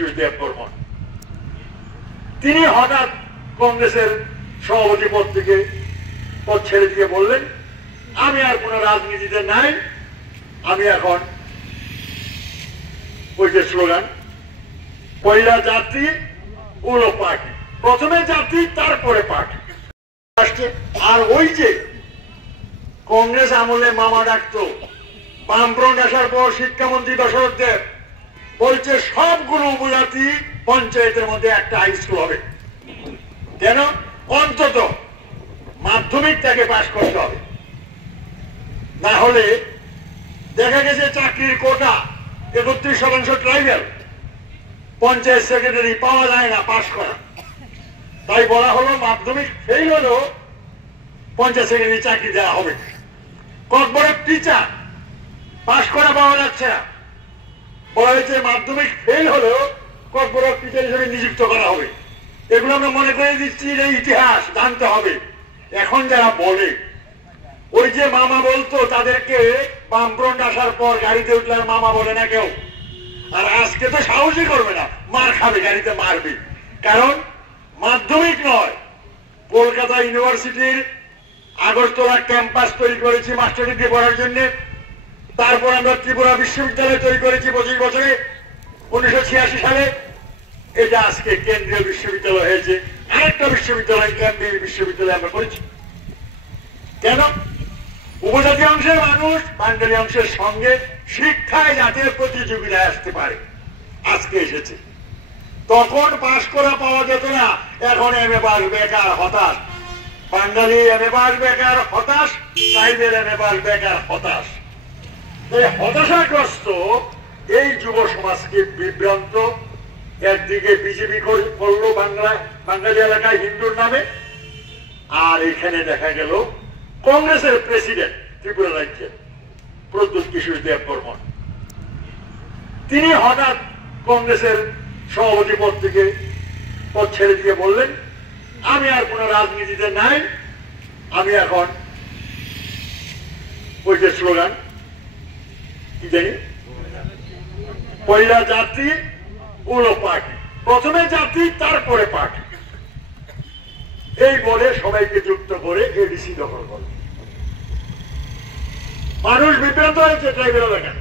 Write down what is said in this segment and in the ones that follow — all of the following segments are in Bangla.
কিশোর দেব বর্মন। তিনি হঠাৎ কংগ্রেসের সভাপতি পদ থেকে পদ ছেড়ে দিয়ে বললেন, আমি আর কোন রাজনীতিতে নাই, আমি এখন ওই যে স্লোগান পয়লা জাতি উলো পার্টি, প্রথমে জাতি তারপরে পার্টি। আর ওই যে কংগ্রেস আমলে মামা ডাকতো, বামফ্রন্ট আসার পর শিক্ষামন্ত্রী দশরথ দেব বলছে সবগুলো উপজাতি পঞ্চায়েতের মধ্যে একটা হাই স্কুল হবে, কেন অন্তত মাধ্যমিকটাকে পাশ করতে হবে, না হলে দেখা গেছে চাকরির কোটা 31% ট্রাইবেল, পঞ্চায়েত সেক্রেটারি পাওয়া যায় না পাশ করা। তাই বলা হলো মাধ্যমিক ফেল হলেও পঞ্চায়েত সেক্রেটারি চাকরি দেওয়া হবে। ককবরক টিচার পাশ করা পাওয়া যাচ্ছে না, বলা হয়েছে মাধ্যমিক ফেল হলেও ককবরক টিচার হিসেবে নিযুক্ত করা হবে। এগুলো আমরা মনে করে দিচ্ছি যে ইতিহাস জানতে হবে। এখন যারা বলে ওই যে মামা বলতো, তাদেরকে বামফ্রন্ট আসার পর গাড়িতে উঠলে মামা বলে না কেউ, আর আজকে তো সাহসই করবে না, মার খাবে, গাড়িতে মারবে। কারণ মাধ্যমিক নয়, কলকাতা ইউনিভার্সিটির আগরতলা ক্যাম্পাস তৈরি করেছি মাস্টার ডিগ্রি পড়ার জন্য। তারপর আমরা ত্রিপুরা বিশ্ববিদ্যালয় তৈরি করেছি 25 বছরে, 1986 সালে। এটা আজকে কেন্দ্রীয় বিশ্ববিদ্যালয় হয়েছে। আরেকটা বিশ্ববিদ্যালয় কেন্দ্রীয় বিশ্ববিদ্যালয় আমরা করেছি। কেন? উপজাতি অংশের মানুষ বাঙালি অংশের সঙ্গে শিক্ষায় জাতীয় প্রতিযোগিতায় আসতে পারে, আজকে এসেছে। তখন পাশ করা পাওয়া যেত না, এখন এমএ পাস বেকার হতাশ, বাঙালি এমএ পাস বেকার হতাশ, ট্রাইবেল এমএ পাস বেকার হতাশ। এই হতাশাগ্রস্ত এই যুব সমাজকে বিভ্রান্ত একদিকে বিজেপি করলো বাঙালি এলাকায় হিন্দুর নামে, আর এখানে দেখা গেল কংগ্রেসের প্রেসিডেন্ট ত্রিপুরা রাজ্যের প্রদ্যুৎ কিশোর দেব বর্মন, তিনি হঠাৎ কংগ্রেসের সভাপতি পদ থেকে পদ ছেড়ে দিয়ে বললেন, আমি আর কোন রাজনীতিতে নাই, আমি এখন ওই যে স্লোগান কি জানি পয়লা জাতি উলো পার্টি, প্রথমে জাতি তারপরে পার্টি, এই বলে সবাইকে যুক্ত করে এডিসি দখল করে। মানুষ বিভ্রান্ত হয়েছে ট্রাইবেল এলাকা।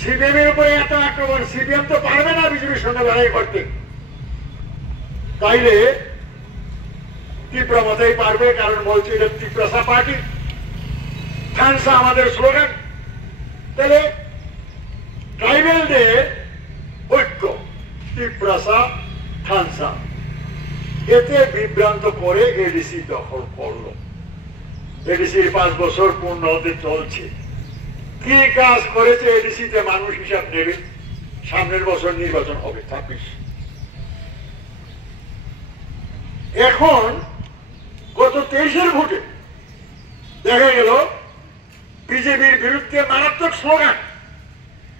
সিপিএম এর উপরে এত আক্রমণ, সিপিএম তো পারবে না বিজেপির সঙ্গে লড়াই করতে, তাইলে ত্রিপুরা মতেই পারবে, কারণ বলছে এটা ত্রিপুরা পার্টি, খানসা আমাদের স্লোগান। তাহলে ট্রাইবেলদের ঐক্য ত্রিপুরা খানসা, এতে বিভ্রান্ত করে এডিসি দখল করলো। এডিসির 5 বছর পূর্ণ হতে চলছে। কি কাজ করেছে এডিসিতে মানুষ হিসাব নেবে, সামনের বছর নির্বাচন হবে 26। এখন গত 23-এর ভোটে দেখা গেল বিজেপির বিরুদ্ধে মারাত্মক স্লোগান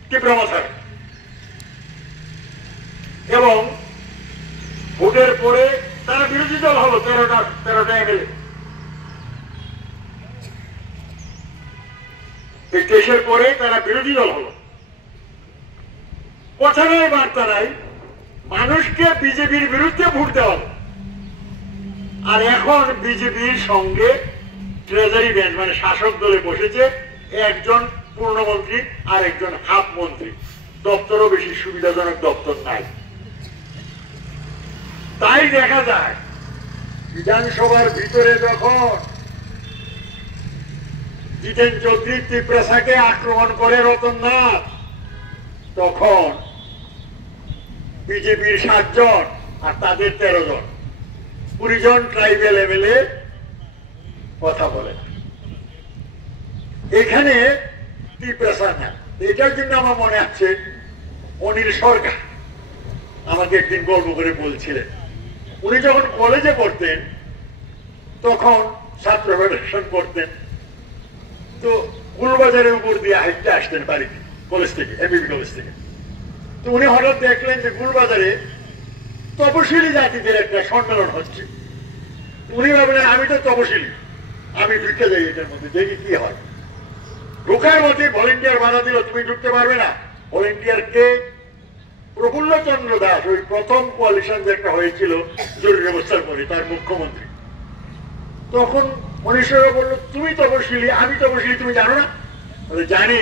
ত্রিপুরা মাথায়, এবং ভোটের পরে তারা বিরোধী দল হলো 13টা এমএলএ। 23-এর পরে তারা বিরোধী দল হলো। কথা নাই বার্তা নাই, মানুষকে বিজেপির বিরুদ্ধে ভোট দেওয়া হলো। আর এখন বিজেপির সঙ্গে ট্রেজারি ব্যান্ড মানে শাসক দলে বসেছে একজন পূর্ণমন্ত্রী আর একজন হাফ মন্ত্রী, দপ্তরও বেশি সুবিধাজনক দপ্তর নাই। তাই দেখা যায় বিধানসভার ভিতরে যখন জিতেন চৌধুরী ত্রিপুরাকে আক্রমণ করে রতননাথ, তখন বিজেপির 7 জন আর তাদের 13 জন 20 জন ট্রাইবেল এমএলএ কথা বলে। এখানে ত্রিপুরা না, এটার জন্য আমার মনে আছে অনিল সরকার আমাকে একদিন গল্প করে বলছিলেন, উনি যখন কলেজে পড়তেন তখন ছাত্র ফেডারেশন করতেন, তো গুলবাজারের উপর দিয়ে হাইটে আসতেন বাড়িতে কলেজ থেকে, এমবিবি কলেজ থেকে। তো উনি হঠাৎ দেখলেন যে গুলবাজারে তপশিলি জাতিদের একটা সম্মেলন হচ্ছে। উনি ভাবলেন আমি তো তপশিলি, আমি ঢুকে যাই এটার মধ্যে, দেখি কি হয়। ঢোকার মধ্যে ভলেন্টিয়ার বাধা দিল, তুমি ঢুকতে পারবে না। ভলেন্টিয়ার কে? প্রফুল্লচন্দ্র দাস ওই প্রথম কোয়ালিশন যে একটা হয়েছিল জরুরি অবস্থার পরে, তার মুখ্যমন্ত্রী, তখন মনীষরা বললো তুমি তপশিলি, আমি তপশিলি, তুমি জানো না? জানি,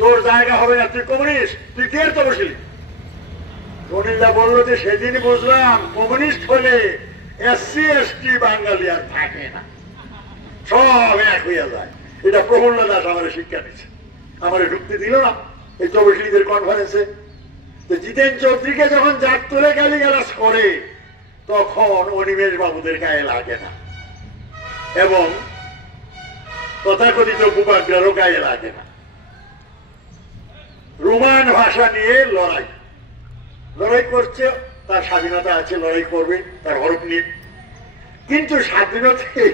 তোর জায়গা হবে না, তুই কমিউনিস্ট, তুই কে তপশিলি? অনিলদা বললো যে সেদিন বুঝলাম কমিউনিস্ট হলে এসসি এসটি বাঙালি আর থাকে না, সব এক হইয়া যায়। এটা প্রফুল্ল দাস আমার শিক্ষা দিচ্ছে, আমার ঢুকতে দিল না এই তপশিলীদের কনফারেন্সে। জিতেন চৌধুরীকে যখন জাত তুলে গালিগালাজ করে তখন অনিমেষ বাবুদের গায়ে লাগে না, এবং তথাকথিত বুবাগ্রারও গায়ে লাগে না। রোমান ভাষা নিয়ে লড়াই করছে, তার স্বাধীনতা আছে, লড়াই করবে তার হরফ নিয়ে, কিন্তু স্বাধীনতাকে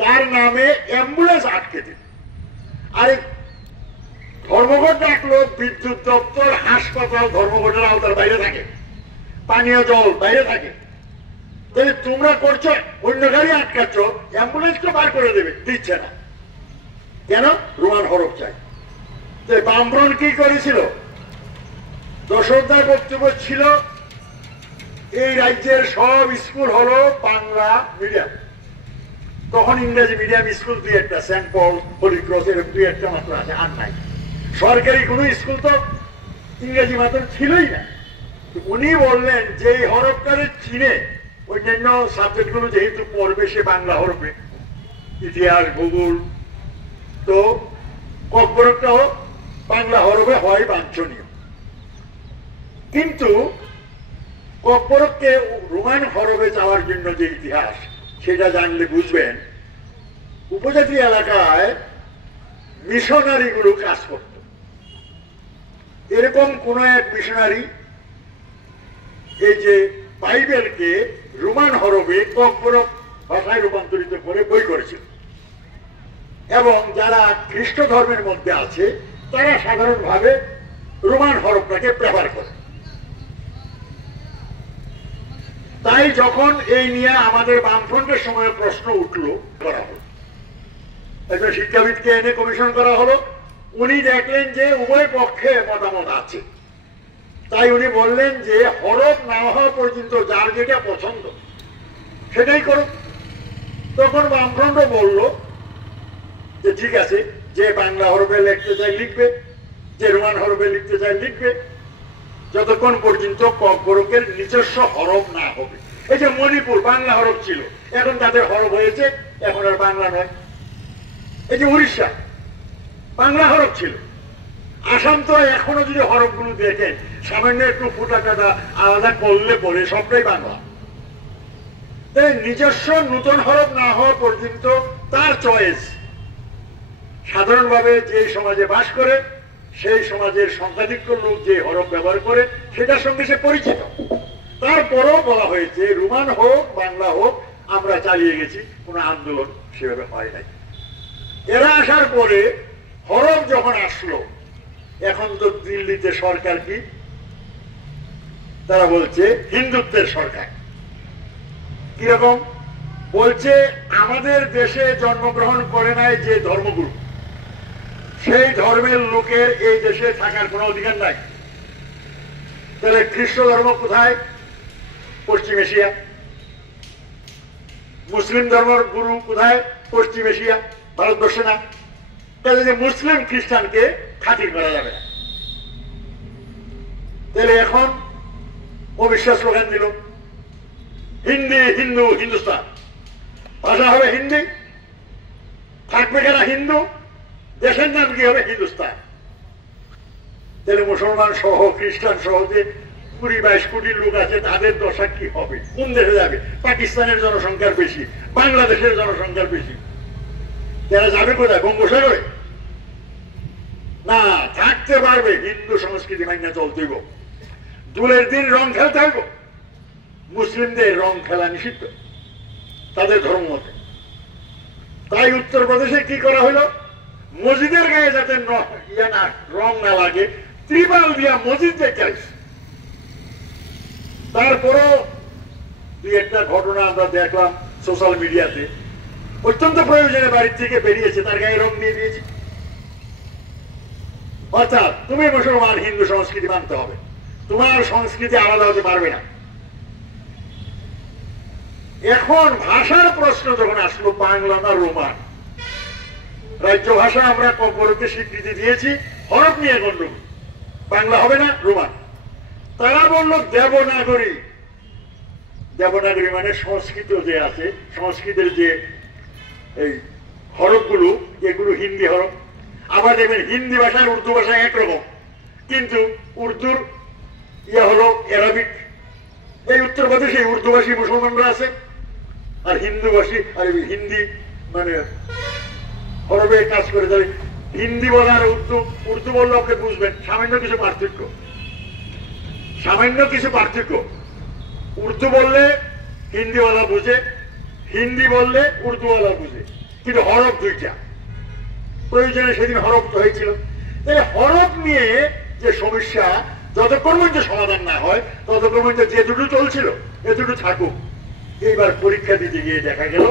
তার নামে অ্যাম্বুলেন্স আটকে দিল। আরে ধর্মঘট ডাকলো, বিদ্যুৎ দপ্তর, হাসপাতাল ধর্মঘটের আওতার বাইরে থাকে, পানীয় জল বাইরে থাকে, তাহলে তোমরা করছো অন্য গাড়ি আটকাচ্ছ, অ্যাম্বুলেন্সকে বার করে দেবে, দিচ্ছে না কেন? রোমান হরফ চাই। বামফ্রন্ট কি করেছিল? দশরথার বক্তব্য ছিল এই রাজ্যের সব স্কুল হলো বাংলা মিডিয়াম, তখন ইংরেজি মিডিয়াম স্কুল দুই একটা, সেন্ট পল, হলি ক্রস, এরকম দুই একটা মাত্র আছে, আর নাই। সরকারি কোন স্কুল তো ইংরেজি মাধ্যম ছিলই না। উনি বললেন যে এই হরফটারে চিনে অন্যান্য সাবজেক্ট গুলো যেহেতু পড়বে সে বাংলা হরফে, ইতিহাস, ভূগোল, তো ককবরকটাও বাংলা হরফে হয় বাঞ্ছনীয়। কিন্তু ককবরককে রোমান হরফে যাওয়ার জন্য যে ইতিহাস, সেটা জানলে বুঝবেন উপজাতি এলাকায় মিশনারি গুলো কাজ করত। এরকম কোন এক মিশনারি এই যে বাইবেলকে রোমান হরফে ককবরক ভাষায় রূপান্তরিত করে বই করেছিল, এবং যারা খ্রিস্ট ধর্মের মধ্যে আছে তারা সাধারণভাবে রোমান হরফটাকে প্রেফার করে। তাই যখন এই নিয়ে আমাদের বামফ্রন্টের সময় প্রশ্ন উঠল, করা হলো, একজন শিক্ষাবিদকে এনে কমিশন করা হলো। উনি দেখলেন যে উভয় পক্ষে মতামত আছে, তাই উনি বললেন যে হরফ না হওয়া পর্যন্ত যার যেটা পছন্দ সেটাই করো। তখন বামফ্রন্টও বলল যে ঠিক আছে, যে বাংলা হরফে লিখতে চাই লিখবে, যে রোমান হরফে লিখতে চাই লিখবে, যতক্ষণ পর্যন্ত ককবরকের নিজস্ব হরফ না হবে। এই যে মণিপুর বাংলা হরফ ছিল, এখন তাদের হরফ হয়েছে, এখন আর বাংলা নয়। এই যে উড়িষ্যা বাংলা হরফ ছিল, আসাম তো এখনো যদি হরফগুলো দেখেন সামান্য একটু ফুটা কাটা আলাদা করলে পরে সবটাই বাংলা। তাই নিজস্ব নতুন হরফ না হওয়া পর্যন্ত তার চয়েস। সাধারণভাবে যে সমাজে বাস করে সেই সমাজের সংখ্যাধিক্য লোক যে হরফ ব্যবহার করে সেটার সঙ্গে সে পরিচিত। তারপরও বলা হয়েছে রোমান হোক বাংলা হোক আমরা চালিয়ে গেছি, কোন আন্দোলন সেভাবে হয় নাই। এরা আসার পরে হরফ যখন আসলো, এখন তো দিল্লিতে সরকার কি, তারা বলছে হিন্দুত্বের সরকার। কিরকম বলছে? আমাদের দেশে জন্মগ্রহণ করে নাই যে ধর্মগুরু, সেই ধর্মের লোকের এই দেশে থাকার কোনো অধিকার নাই। তাহলে খ্রিস্ট ধর্ম কোথায়? পশ্চিম এশিয়া। মুসলিম ধর্মের গুরু কোথায়? পশ্চিম এশিয়া, ভারতবর্ষে না। তাহলে যে মুসলিম খ্রিস্টানকে খাতির করা যাবে না। তাহলে এখন অবিশ্বাস স্লোগান দিল, হিন্দি হিন্দু হিন্দুস্তান, ভাষা হবে হিন্দি, থাকবে কেনা হিন্দু, দেশের নাম কি হবে? হিন্দুস্তান। তাহলে মুসলমান সহ খ্রিস্টান সহ যে 20-22 কোটি লোক আছে তাদের দশা কি হবে? কোন দেশে যাবে? পাকিস্তানের জনসংখ্যার বেশি, বাংলাদেশের জনসংখ্যার বেশি, তারা যাবে কোথায়? বঙ্গোপসাগরে না, থাকতে পারবে হিন্দু সংস্কৃতি মাইনা চলতেইব। দুলের দিন রং খেলতে হইব, মুসলিমদের রং খেলা নিষিদ্ধ তাদের ধর্ম মতে। তাই উত্তরপ্রদেশে কি করা হলো? মসজিদের গায়ে যাতে রং না লাগে ত্রিপাল দিয়া মসজিদ দেখাইছে। তারপরও দুই একটা ঘটনা আমরা দেখলাম সোশ্যাল মিডিয়াতে, অত্যন্ত প্রয়োজনে বাড়ির থেকে বেরিয়েছে, তার গায়ে রং নিয়ে দিয়েছে। অর্থাৎ তুমি মুসলমান, হিন্দু সংস্কৃতি মানতে হবে, তোমার সংস্কৃতি আলাদা হতে পারবে না। এখন ভাষার প্রশ্ন যখন আসলো, বাংলা না রোমান, রাজ্য ভাষা আমরা কর্পোরেটকে স্বীকৃতি দিয়েছি, হরফ নিয়ে গণ্ডগোল, বাংলা হবে না রোমান। তারা বললো দেবনাগরী। দেবনাগরী মানে সংস্কৃত যে আছে, সংস্কৃতের যে এই হরফগুলো, এগুলো হিন্দি হরফ। আবার দেখবেন হিন্দি ভাষায় উর্দু ভাষায় একরকম, কিন্তু উর্দুর ইয়ে হলো অ্যারাবিক। এই উত্তরপ্রদেশে উর্দুভাষী মুসলমানরা আছে, আর হিন্দুভাষী, আর হিন্দি মানে হরফে কাজ করে যাবে। হিন্দি বলে আর উর্দু, উর্দু বললে আপনি বুঝবেন সামান্য কিছু পার্থক্য, সামান্য কিছু পার্থক্য। উর্দু বললে হিন্দিওয়ালা বুঝে, হিন্দি বললে উর্দুওয়ালা বুঝে, কিন্তু হরফ দুইটা। প্রয়োজনে সেদিন হরফ হয়েছিল। হরফ নিয়ে যে সমস্যা, যতক্ষণ পর্যন্ত সমাধান না হয় ততক্ষণ পর্যন্ত যে দুটো চলছিল এ দুটো থাকুক। এইবার পরীক্ষা দিতে গিয়ে দেখা গেল